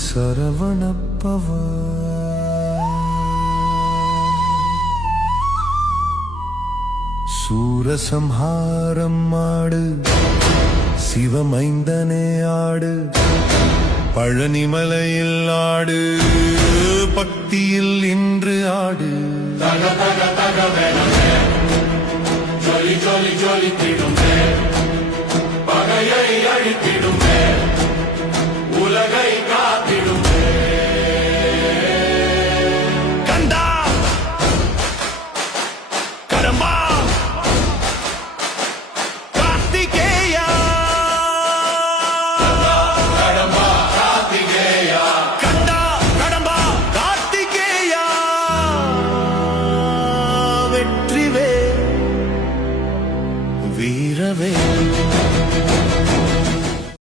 சரவணப்பவ சூரசம்ஹாரம் ஆடு சிவமைந்தனே ஆடு பழனிமலையில் ஆடு பக்தியில் இன்று ஆடு தக தக தக வேணமே ஜொலி ஜொலி ஜொலி திடுமே பகையை அழித்து